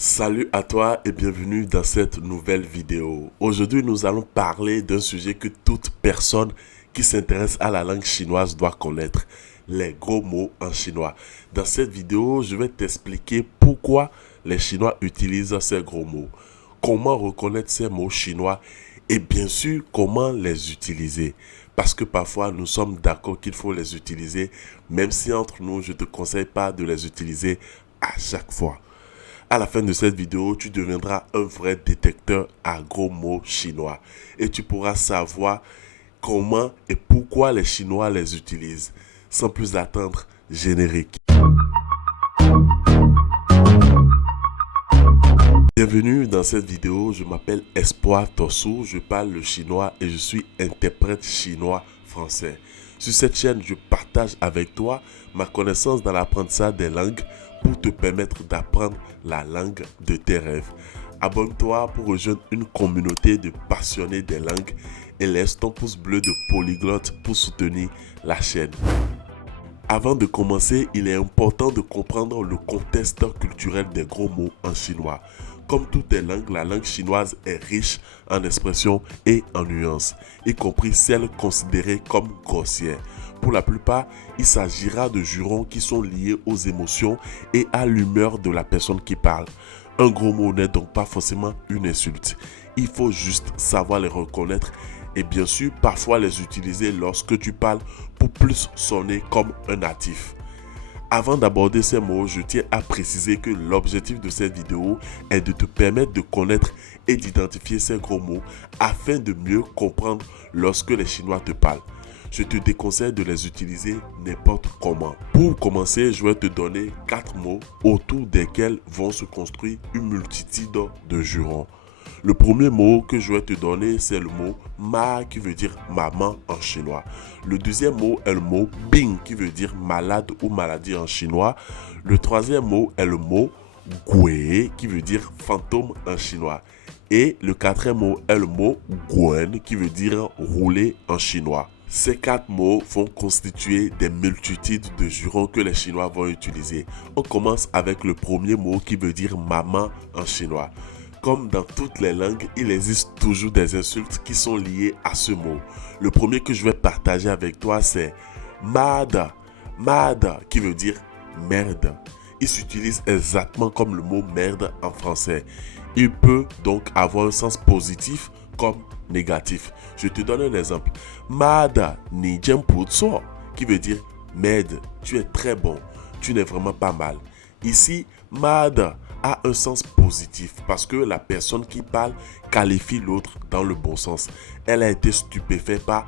Salut à toi et bienvenue dans cette nouvelle vidéo. Aujourd'hui, nous allons parler d'un sujet que toute personne qui s'intéresse à la langue chinoise doit connaître, les gros mots en chinois. Dans cette vidéo, je vais t'expliquer pourquoi les Chinois utilisent ces gros mots, comment reconnaître ces mots chinois et bien sûr comment les utiliser. Parce que parfois, nous sommes d'accord qu'il faut les utiliser, même si entre nous, je ne te conseille pas de les utiliser à chaque fois. À la fin de cette vidéo, tu deviendras un vrai détecteur à gros mots chinois et tu pourras savoir comment et pourquoi les Chinois les utilisent. Sans plus attendre, générique. Bienvenue dans cette vidéo, je m'appelle Espoir Tossou, je parle le chinois et je suis interprète chinois français. Sur cette chaîne, je partage avec toi ma connaissance dans l'apprentissage des langues pour te permettre d'apprendre la langue de tes rêves. Abonne-toi pour rejoindre une communauté de passionnés des langues et laisse ton pouce bleu de polyglotte pour soutenir la chaîne. Avant de commencer, il est important de comprendre le contexte culturel des gros mots en chinois. Comme toutes les langues, la langue chinoise est riche en expressions et en nuances, y compris celles considérées comme grossières. Pour la plupart, il s'agira de jurons qui sont liés aux émotions et à l'humeur de la personne qui parle. Un gros mot n'est donc pas forcément une insulte. Il faut juste savoir les reconnaître et bien sûr parfois les utiliser lorsque tu parles pour plus sonner comme un natif. Avant d'aborder ces mots, je tiens à préciser que l'objectif de cette vidéo est de te permettre de connaître et d'identifier ces gros mots afin de mieux comprendre lorsque les Chinois te parlent. Je te déconseille de les utiliser n'importe comment. Pour commencer, je vais te donner 4 mots autour desquels vont se construire une multitude de jurons. Le premier mot que je vais te donner, c'est le mot ma qui veut dire maman en chinois. Le deuxième mot est le mot bing qui veut dire malade ou maladie en chinois. Le troisième mot est le mot gui qui veut dire fantôme en chinois. Et le quatrième mot est le mot guen qui veut dire rouler en chinois. Ces 4 mots vont constituer des multitudes de jurons que les Chinois vont utiliser. On commence avec le premier mot qui veut dire maman en chinois. Comme dans toutes les langues, il existe toujours des insultes qui sont liées à ce mot. Le premier que je vais partager avec toi, c'est mada. Mada, qui veut dire merde. Il s'utilise exactement comme le mot merde en français. Il peut donc avoir un sens positif comme négatif. Je te donne un exemple. Mada ni jianpuzhuo, qui veut dire merde, tu es très bon, tu n'es vraiment pas mal. Ici, mada a un sens positif parce que la personne qui parle qualifie l'autre dans le bon sens. Elle a été stupéfaite par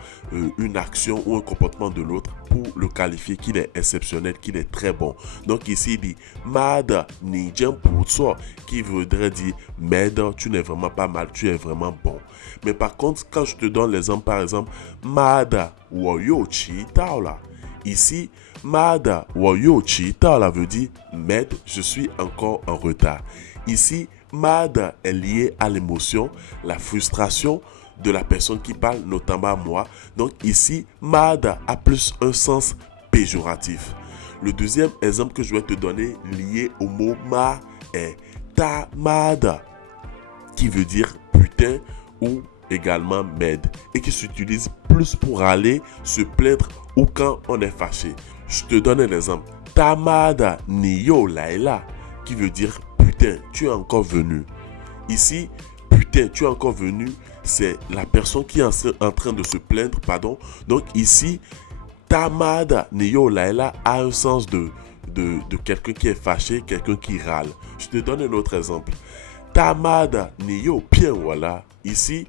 une action ou un comportement de l'autre pour le qualifier qu'il est exceptionnel, qu'il est très bon. Donc ici, il dit Mada ni jianpuzhuo, qui voudrait dire merde, tu n'es vraiment pas mal, tu es vraiment bon. Mais par contre, quand je te donne l'exemple, par exemple, Mada wo you qi dao la. Ici, Mada wo you qi dao la veut dire m'aide, je suis encore en retard. Ici, Mada est lié à l'émotion, la frustration de la personne qui parle, notamment moi. Donc ici, Mada a plus un sens péjoratif. Le deuxième exemple que je vais te donner lié au mot ma est tamada, qui veut dire putain ou également m'aide et qui s'utilise plus pour aller se plaindre ou quand on est fâché. Je te donne un exemple. Tamada ni yo laila, qui veut dire putain, tu es encore venu. Ici, putain, tu es encore venu, c'est la personne qui est en train de se plaindre, pardon. Donc ici, tamada ni yo laila a un sens de quelqu'un qui est fâché, quelqu'un qui râle. Je te donne un autre exemple. Tamada ni yo bien voilà. Ici,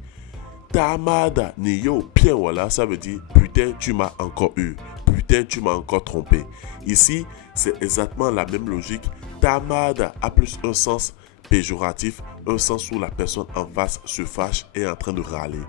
tamada ni yo bien voilà, ça veut dire putain, tu m'as encore eu. Putain, tu m'as encore trompé. Ici, c'est exactement la même logique. Tamada a plus un sens péjoratif, un sens où la personne en face se fâche et est en train de râler.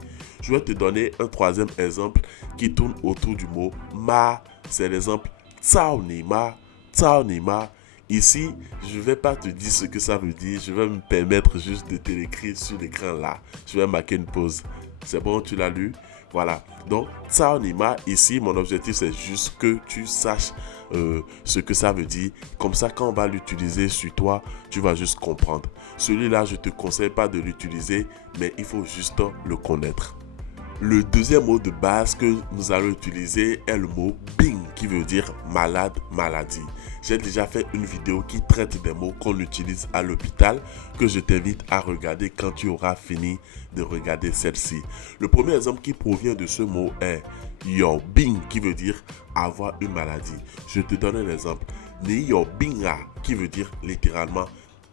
Je vais te donner un troisième exemple qui tourne autour du mot ma. C'est l'exemple tsao ni ma. Tsao ni ma. Ici, je ne vais pas te dire ce que ça veut dire. Je vais me permettre juste de te l'écrire sur l'écran là. Je vais marquer une pause. C'est bon, tu l'as lu? Voilà, donc ça on y m'a ici, mon objectif c'est juste que tu saches ce que ça veut dire. Comme ça, quand on va l'utiliser sur toi, tu vas juste comprendre. Celui-là, je ne te conseille pas de l'utiliser, mais il faut juste le connaître. Le deuxième mot de base que nous allons utiliser est le mot bing, qui veut dire malade, maladie. J'ai déjà fait une vidéo qui traite des mots qu'on utilise à l'hôpital, que je t'invite à regarder quand tu auras fini de regarder celle-ci. Le premier exemple qui provient de ce mot est yo bing, qui veut dire avoir une maladie. Je te donne un exemple. Ni yo binga, qui veut dire littéralement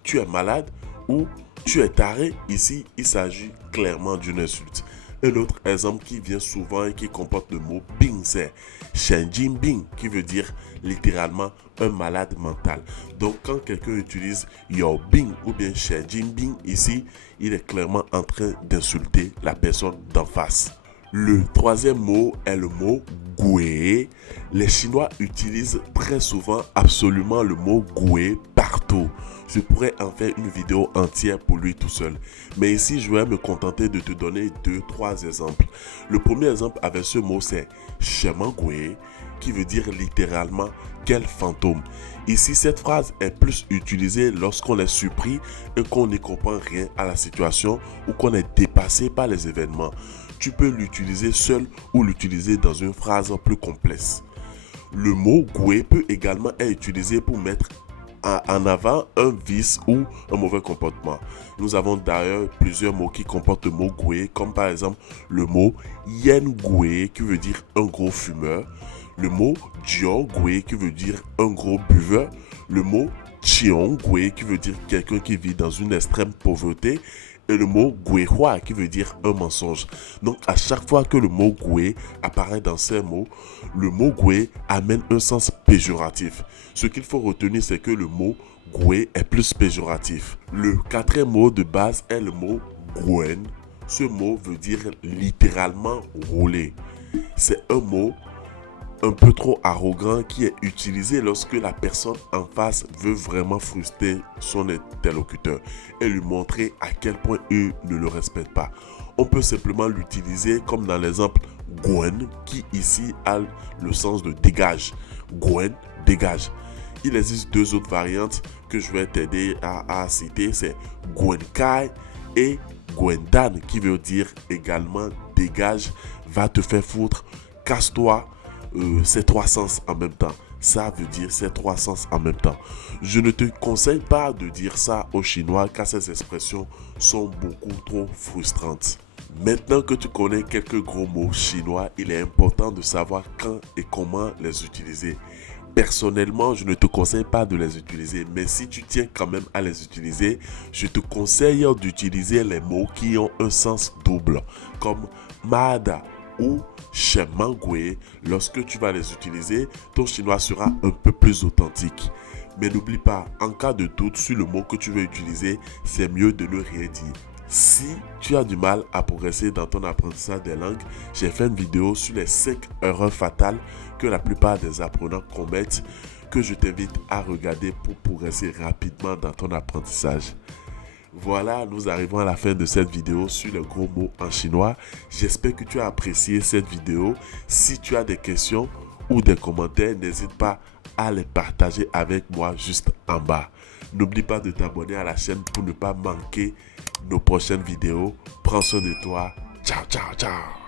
tu es malade ou tu es taré. Ici, il s'agit clairement d'une insulte. Un autre exemple qui vient souvent et qui comporte le mot bing, c'est Shenjin Bing, qui veut dire littéralement un malade mental. Donc, quand quelqu'un utilise Yo Bing ou bien Shenjin Bing ici, il est clairement en train d'insulter la personne d'en face. Le troisième mot est le mot goué. Les Chinois utilisent très souvent absolument le mot goué partout. Je pourrais en faire une vidéo entière pour lui tout seul. Mais ici, je vais me contenter de te donner 2-3 exemples. Le premier exemple avec ce mot, c'est Shemangoué, qui veut dire littéralement quel fantôme. Ici, cette phrase est plus utilisée lorsqu'on est surpris et qu'on ne comprend rien à la situation ou qu'on est dépassé par les événements. Tu peux l'utiliser seul ou l'utiliser dans une phrase plus complexe. Le mot goué peut également être utilisé pour mettre en avant un vice ou un mauvais comportement. Nous avons d'ailleurs plusieurs mots qui comportent le mot goué, comme par exemple le mot yen goué, qui veut dire un gros fumeur, le mot jiao goué, qui veut dire un gros buveur, le mot chion goué, qui veut dire quelqu'un qui vit dans une extrême pauvreté, et le mot guéhua, qui veut dire un mensonge. Donc, à chaque fois que le mot goué apparaît dans ces mots, le mot goué amène un sens péjoratif. Ce qu'il faut retenir, c'est que le mot goué est plus péjoratif. Le quatrième mot de base est le mot gouen. Ce mot veut dire littéralement rouler. C'est un mot un peu trop arrogant qui est utilisé lorsque la personne en face veut vraiment frustrer son interlocuteur et lui montrer à quel point il ne le respecte pas. On peut simplement l'utiliser comme dans l'exemple Gwen, qui ici a le sens de dégage. Gwen, dégage. Il existe deux autres variantes que je vais t'aider à citer, c'est Gwenkai et Gwendan, qui veut dire également dégage, va te faire foutre, casse-toi. Ces trois sens en même temps. Ça veut dire ces trois sens en même temps. Je ne te conseille pas de dire ça aux Chinois car ces expressions sont beaucoup trop frustrantes. Maintenant que tu connais quelques gros mots chinois, il est important de savoir quand et comment les utiliser. Personnellement, je ne te conseille pas de les utiliser, mais si tu tiens quand même à les utiliser, je te conseille d'utiliser les mots qui ont un sens double, comme Mada ou Shemangoué. Lorsque tu vas les utiliser, ton chinois sera un peu plus authentique. Mais n'oublie pas, en cas de doute sur le mot que tu veux utiliser, c'est mieux de ne rien dire. Si tu as du mal à progresser dans ton apprentissage des langues, j'ai fait une vidéo sur les 5 erreurs fatales que la plupart des apprenants commettent, que je t'invite à regarder pour progresser rapidement dans ton apprentissage. Voilà, nous arrivons à la fin de cette vidéo sur les gros mots en chinois. J'espère que tu as apprécié cette vidéo. Si tu as des questions ou des commentaires, n'hésite pas à les partager avec moi juste en bas. N'oublie pas de t'abonner à la chaîne pour ne pas manquer nos prochaines vidéos. Prends soin de toi. Ciao, ciao, ciao.